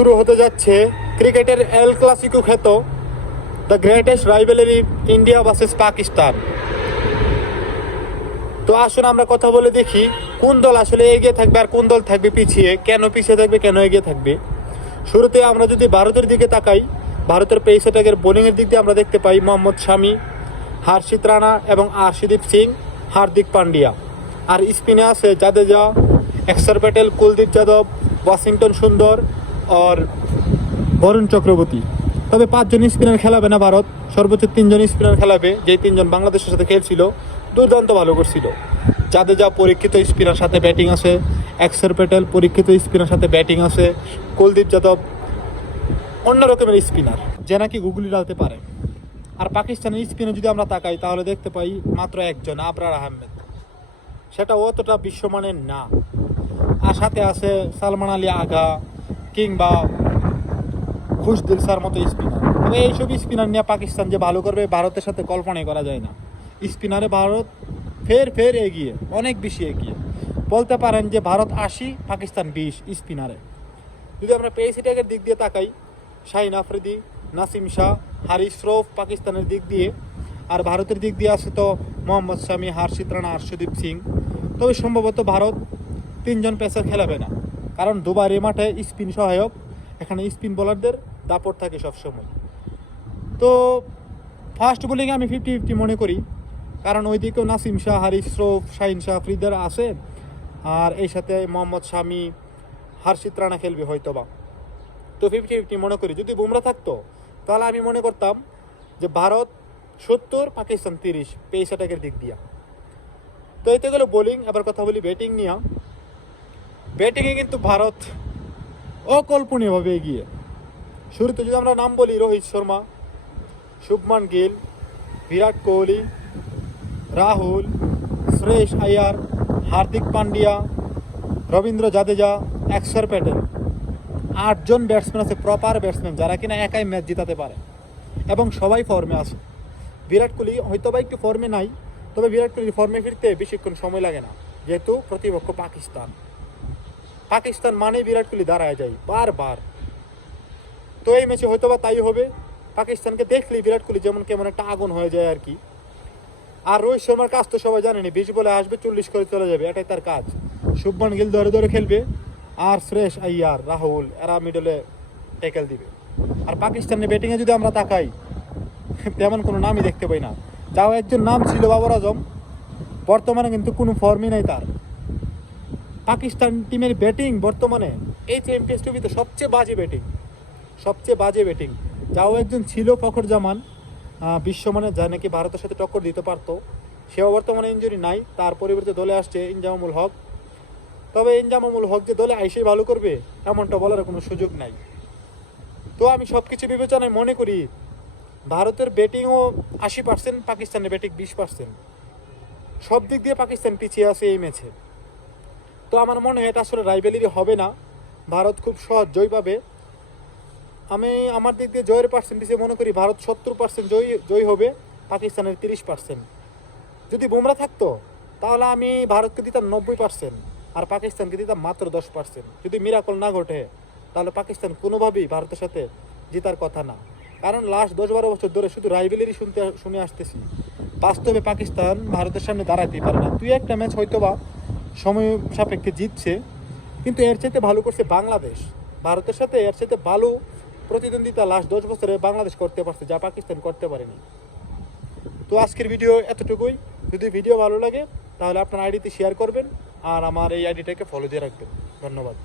শুরু হতে যাচ্ছে ক্রিকেটের এল ক্লাসিকো খ্যাত the greatest rivalry India versus Pakistan. তো আসুন আমরা কথা বলে দেখি কোন দল আসলে এগিয়ে থাকবে আর কোন দল থাকবে পিছিয়ে, কেন পিছিয়ে থাকবে, কেন এগিয়ে থাকবে। শুরুতে আমরা যদি ভারতের দিকে তাকাই, ভারতের পেস অ্যাটাকের বোলিংয়ের দিক দিয়ে আমরা দেখতে পাই মোহাম্মদ শামি, হর্ষিত রানা এবং আর্শদীপ সিং, হার্দিক পান্ডিয়া। আর স্পিনে আছে জাদেজা, অক্ষর প্যাটেল, কুলদীপ যাদব, ওয়াশিংটন সুন্দর আর বরুণ চক্রবর্তী। তবে 5 জন স্পিনার খেলাবে না ভারত, সর্বোচ্চ 3 জন স্পিনার খেলাবে, যেই 3 জন বাংলাদেশের সাথে খেলছিল, দুর্দান্ত ভালো করছিল। জাদেজা পরীক্ষিত স্পিনার সাথে ব্যাটিং আছে, অক্ষর প্যাটেল পরীক্ষিত স্পিনার সাথে ব্যাটিং আছে, কুলদীপ যাদব অন্য রকমের স্পিনার যে নাকি গুগলি ডালতে পারে। আর পাকিস্তানের স্পিনে যদি আমরা তাকাই তাহলে দেখতে পাই মাত্র একজন, আবরার আহমেদ, সেটা অতটা বিশ্বমানের না। আর সাথে আছে সালমান আলী আগা কিংবা খুশদিল স্যার মতো স্পিনার। তবে এইসব স্পিনার নিয়ে পাকিস্তান যে ভালো করবে ভারতের সাথে কল্পনাই করা যায় না। স্পিনারে ভারত ফের এগিয়ে, অনেক বেশি এগিয়ে। বলতে পারেন যে ভারত 80, পাকিস্তান 20 স্পিনারে। যদি আমরা পেস অ্যাটাকের দিক দিয়ে তাকাই, শাহিন আফ্রিদি, নাসিম শাহ, হারিস রৌফ পাকিস্তানের দিক দিয়ে, আর ভারতের দিক দিয়ে আছে তো মোহাম্মদ শামি, হর্ষিত রানা, আর্শদীপ সিং। তবে সম্ভবত ভারত 3 জন পেসার খেলাবে না, কারণ দুবারে মাঠে স্পিন সহায়ক, এখানে স্পিন বোলারদের দাপট থাকে সবসময়। তো ফার্স্ট বোলিংয়ে আমি 50-50 মনে করি, কারণ ওইদিকেও নাসিম শাহ, হারিস রৌফ, শাহিন শাহ আফ্রিদির আছে, আর এই সাথে মোহাম্মদ শামি, হর্ষিত রানা খেলবে হয়তোবা। তো 50-50 মনে করি। যদি বুমরা থাকতো তাহলে আমি মনে করতাম যে ভারত 70, পাকিস্তান 30 পেস অ্যাটাকের দিক দিয়া। তো এতে গেল বোলিং। এবার কথা বলি ব্যাটিং নিয়ে। ব্যাটিংয়ে কিন্তু ভারত অকল্পনীয়ভাবে এগিয়ে। শুরুতে যদি আমরা নাম বলি, রোহিত শর্মা, শুভমান গিল, বিরাট কোহলি, রাহুল, শ্রেয়স আয়ার, হার্দিক পান্ডিয়া, রবীন্দ্র জাদেজা, অক্ষর প্যাটেল। 8 জন ব্যাটসম্যান আছে, প্রপার ব্যাটসম্যান, যারা কিনা একাই ম্যাচ জিতাতে পারে এবং সবাই ফর্মে আছে। বিরাট কোহলি হয়তো বা একটু ফর্মে নাই, তবে বিরাট কোহলির ফর্মে ফিরতে বেশিক্ষণ সময় লাগে না, যেহেতু প্রতিপক্ষ পাকিস্তান মানেই বিরাট কোহলি দাঁড়ায় যায় বারবার। তো এই ম্যাচে হয়তো বা তাই হবে। পাকিস্তানকে দেখলেই বিরাট কোহলি যেমন কেমন একটা আগুন হয়ে যায় আর কি। আর রোহিত শর্মার কাজ তো সবাই জানেনি, 20 বলে আসবে, 40 করে চলে যাবে, এটাই তার কাজ। শুভমান গিল ধরে খেলবে, আর শ্রেয়স আইয়ার, রাহুল এরা মিডলে ট্যাকেল দিবে। আর পাকিস্তানের ব্যাটিংয়ে যদি আমরা তাকাই, তেমন কোনো নামই দেখতে পাই না। যাও একজন নাম ছিল বাবর আজম, বর্তমানে কিন্তু কোনো ফর্মই নাই তার। পাকিস্তান টিমের ব্যাটিং বর্তমানে এই চ্যাম্পিয়ন্স ট্রফিতে সবচেয়ে বাজে ব্যাটিং। যাও একজন ছিল ফখর জামান, বিশ্বমানের, যা নাকি ভারতের সাথে টক্কর দিতে পারতো, সেও বর্তমানে ইনজুরি নাই, তার পরিবর্তে দলে আসছে ইনজামামুল হক। তবে ইনজামামুল হক যে দলে আইসেই ভালো করবে এমনটা বলার কোনো সুযোগ নাই। তো আমি সব কিছু বিবেচনায় মনে করি ভারতের ব্যাটিংও 80%, পাকিস্তানের ব্যাটিং 20%। সব দিক দিয়ে পাকিস্তান পিছিয়ে আছে এই ম্যাচে। তো আমার মনে হয় এটা আসলে রাইভেলারি হবে না, ভারত খুব সহজ জয় পাবে। আমি আমার দিক দিয়ে জয়ের পার্সেন্টেজে মনে করি ভারত 70% জয় হবে, পাকিস্তানের 30%। যদি বুমরা থাকতো তাহলে আমি ভারতকে দিতাম 90% আর পাকিস্তানকে দিতাম মাত্র 10%। যদি মিরাকল না ঘটে তাহলে পাকিস্তান কোনোভাবেই ভারতের সাথে জেতার কথা না, কারণ লাস্ট 10-12 বছর ধরে শুধু রাইভেলারি শুনে আসতেছি। বাস্তবে পাকিস্তান ভারতের সামনে দাঁড়াতেই পারে না। 2-1টা ম্যাচ হয়তো বা সময় সাপেক্ষে জিতছে, কিন্তু এর চাইতে ভালো করছে বাংলাদেশ। ভারতের সাথে এর চাইতে ভালো প্রতিদ্বন্দ্বিতা লাস্ট 10 বছরে বাংলাদেশ করতে পারছে, যা পাকিস্তান করতে পারেনি। তো আজকের ভিডিও এতটুকুই। যদি ভিডিও ভালো লাগে তাহলে আপনার আইডিতে শেয়ার করবেন আর আমার এই আইডিটাকে ফলো দিয়ে রাখবেন। ধন্যবাদ।